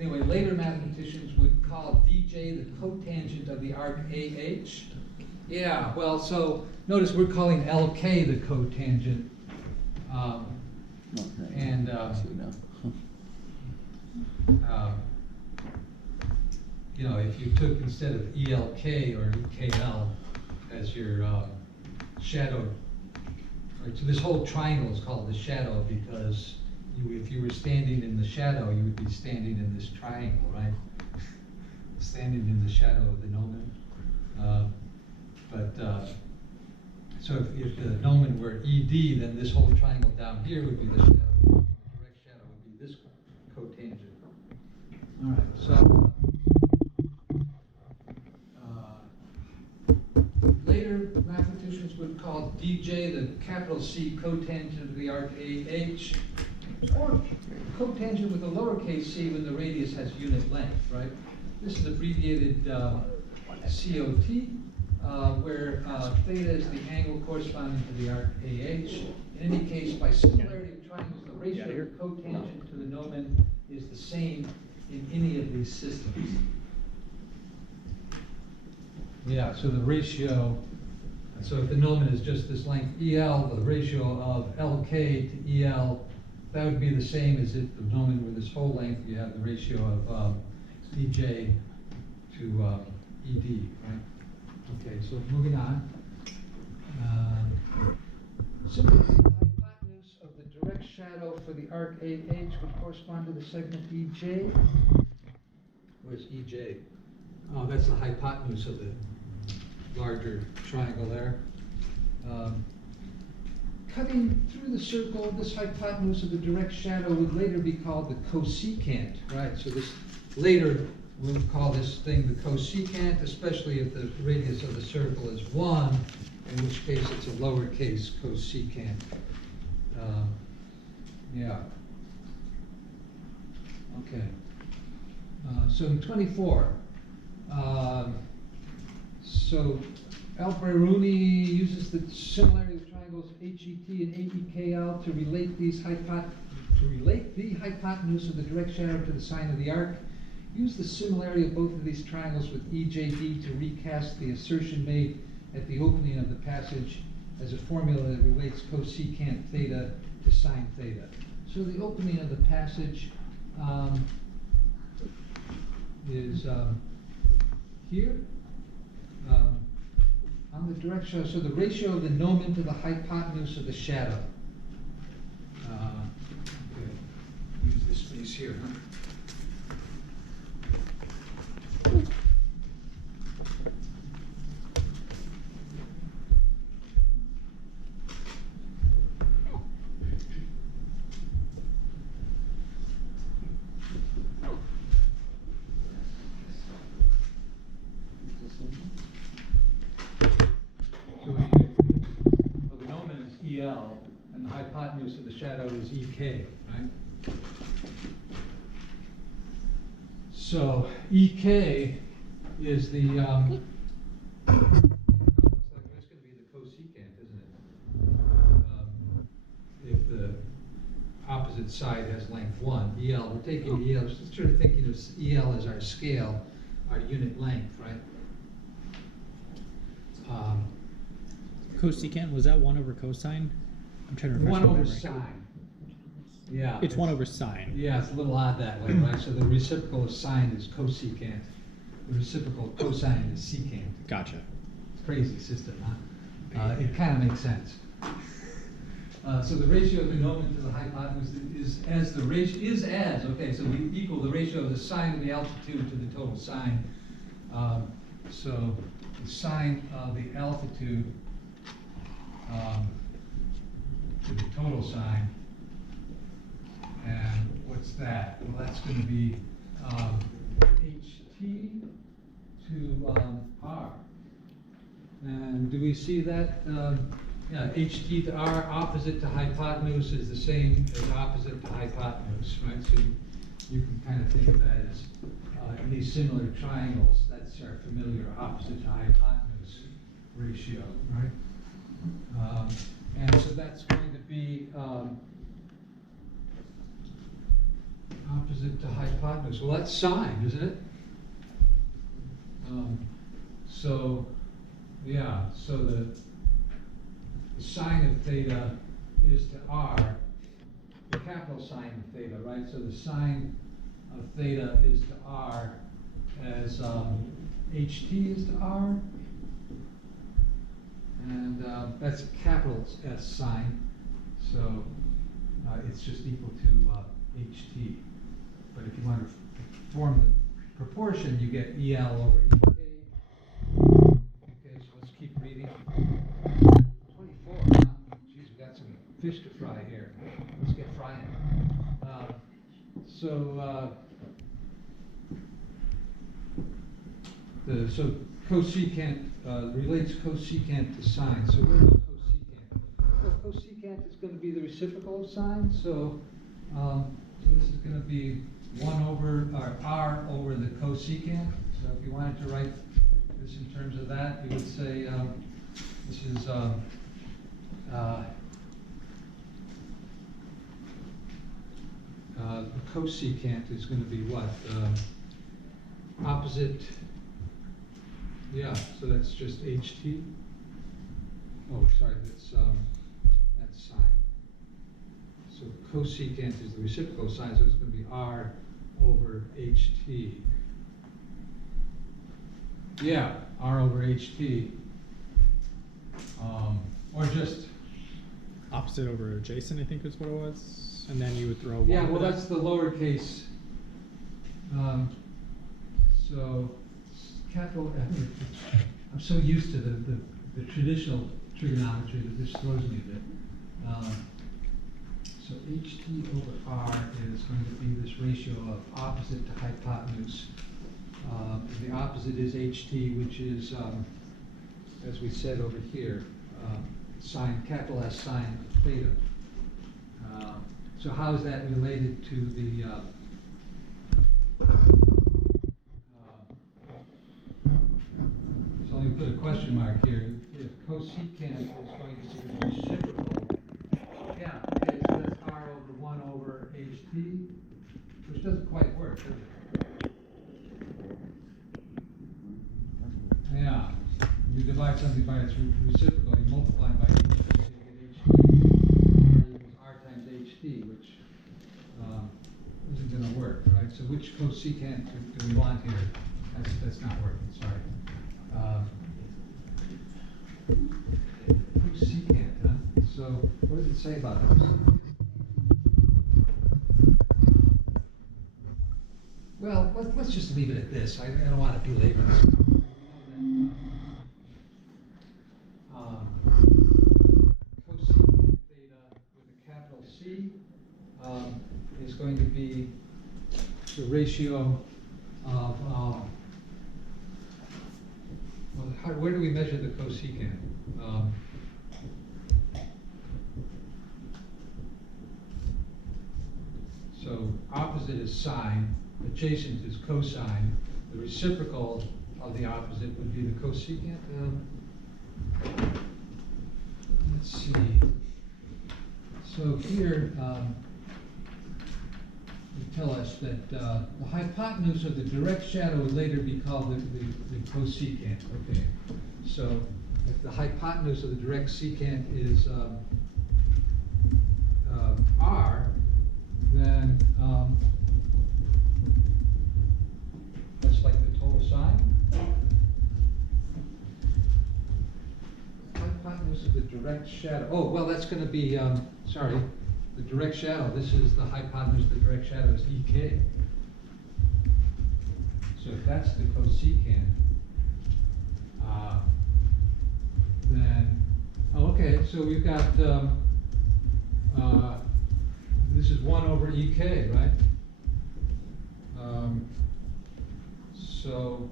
Anyway, later mathematicians would call dj the cotangent of the arc AH. Yeah, well, so notice we're calling LK the cotangent. Okay. And See now. you know, if you took instead of ELK or EKL as your shadow, right, so this whole triangle is called the shadow because if you were standing in the shadow, you would be standing in this triangle, right? Standing in the shadow of the gnomon. So if the gnomon were ED, then this whole triangle down here would be the shadow. The direct shadow would be this cotangent. All right, so later mathematicians would call dj the capital C cotangent of the arc AH, or cotangent with a lowercase c when the radius has unit length, right? This is abbreviated COT, where theta is the angle corresponding to the arc AH. In any case, by similarity of triangles, the ratio of the cotangent to the gnomon is the same in any of these systems. Yeah, so the ratio, so if the gnomon is just this length EL, the ratio of LK to EL, that would be the same as if the gnomon were this whole length. You have the ratio of DJ to ED, right? Okay, so moving on. Similarly, the hypotenuse of the direct shadow for the arc AH would correspond to the segment EJ. Where's EJ? Oh, that's the hypotenuse of the larger triangle there. Cutting through the circle, this hypotenuse of the direct shadow would later be called the cosecant, right? So this later we'll call this thing the cosecant, especially if the radius of the circle is 1, in which case it's a lowercase cosecant. Yeah. Okay. So in 24, so Al-Biruni uses the similarity of triangles HET and AEKL to relate the hypotenuse of the direct shadow to the sine of the arc. Use the similarity of both of these triangles with EJD to recast the assertion made at the opening of the passage as a formula that relates cosecant theta to sine theta. So the opening of the passage is here. On the direct shadow, so the ratio of the gnomon to the hypotenuse of the shadow. Okay. Use this space here, huh? EL, and the hypotenuse of the shadow is EK, right? So EK is the, looks like that's going to be the cosecant, isn't it? If the opposite side has length 1, EL, we're taking EL, just sort of thinking of EL as our scale, our unit length, right? Cosecant, was that 1 over cosine? I'm trying to refresh 1 my over memory. sine. Yeah. It's 1 over sine. Yeah, it's a little odd that way, right? So the reciprocal of sine is cosecant. The reciprocal of cosine is secant. Gotcha. It's a crazy system, huh? It kind of makes sense. So the ratio of the gnomon to the hypotenuse is as the ratio okay, so we equal the ratio of the sine of the altitude to the total sine. So the sine of the altitude to the total sine. And what's that? Well, that's going to be HT to R. And do we see that? Yeah, HT to R, opposite to hypotenuse, is the same as opposite to hypotenuse, right? So you can kind of think of that as in these similar triangles, that's our familiar opposite to hypotenuse ratio, right? And so that's going to be Opposite to hypotenuse. Well, that's sine, isn't it? So, yeah, so the sine of theta is to r, the capital sine of theta, right? So the sine of theta is to r as ht is to r. And that's capital S sine. So it's just equal to ht. But if you want to form the proportion, you get EL over EK. Okay, so let's keep reading. 24, huh? Geez, we got some fish to fry here. Let's get frying. So cosecant relates cosecant to sine. So where is cosecant? Well, cosecant is going to be the reciprocal of sine. So this is going to be 1 over r over the cosecant. So if you wanted to write this in terms of that, you would say this is the cosecant is going to be what? Opposite. Yeah, so that's just ht. Oh, sorry, that's sine. So cosecant is the reciprocal of sine, so it's going to be r over ht. Yeah, r over ht. Or just Opposite over adjacent, I think is what it was. And then you would throw 1. yeah. over Well, that. that's the lowercase. So capital F. I'm so used to the traditional trigonometry that this throws me a bit. So ht over r is going to be this ratio of opposite to hypotenuse. The opposite is ht, which is, as we said over here, sine, capital S sine theta. So how is that related to the so let me put a question mark here. If cosecant is going to be reciprocal, yeah, okay, so that's r over 1 over ht, which doesn't quite work, does it? Yeah, you divide something by its reciprocal, you multiply by ht, so you get ht. R equals r times ht, which isn't going to work, right? So which cosecant do we want here? That's not working, sorry. Cosecant, huh? So what does it say about this? Well, let's just leave it at this. I don't want to belabor this. Cosecant theta with a capital C is going to be the ratio of well, where do we measure the cosecant? So opposite is sine, adjacent is cosine. The reciprocal of the opposite would be the cosecant. Let's see. So here they tell us that the hypotenuse of the direct shadow would later be called the cosecant. Okay. So if the hypotenuse of the direct secant is r, then that's like the total sine. Hypotenuse of the direct shadow. Oh, well, that's going to be, sorry, the direct shadow. This is the hypotenuse of the direct shadow is EK. So if that's the cosecant, then, oh, okay, so we've got, this is 1 over EK, right? So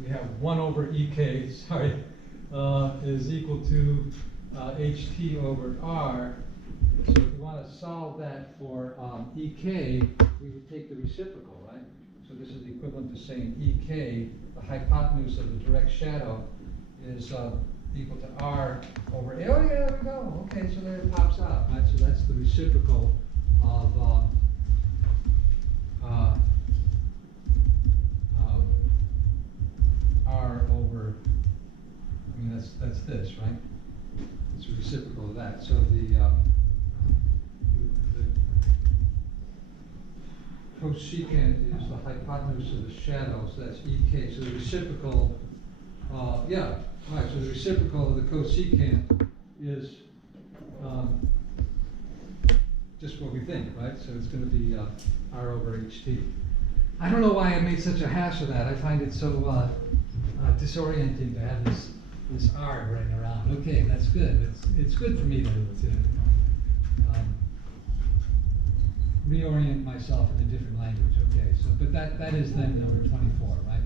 we have 1 over EK, sorry, is equal to HT over R. So if we want to solve that for EK, we would take the reciprocal, right? So this is equivalent to saying EK, the hypotenuse of the direct shadow, is equal to R over A. Oh, yeah, there we go. Okay, so there it pops out, right? So that's the reciprocal of, R over, I mean, that's this, right? It's a reciprocal of that. So the cosecant is the hypotenuse of the shadow, so that's EK. So the reciprocal, yeah, all right, so the reciprocal of the cosecant is just what we think, right? So it's going to be R over HT. I don't know why I made such a hash of that. I find it so disorienting to have this R running around. Okay, that's good. It's good for me to reorient myself in a different language. Okay, so but that is then number 24, right?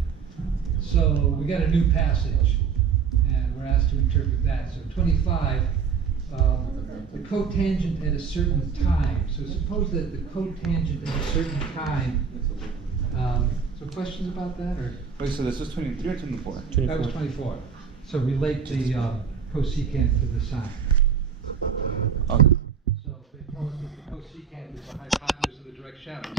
So we got a new passage, and we're asked to interpret that. So 25, the cotangent at a certain time. So suppose that the cotangent at a certain time. So questions about that, or? Wait, so this was 23 or 24? That was 24. So relate the cosecant to the sine. Okay. So they told us that the cosecant is the hypotenuse of the direct shadow.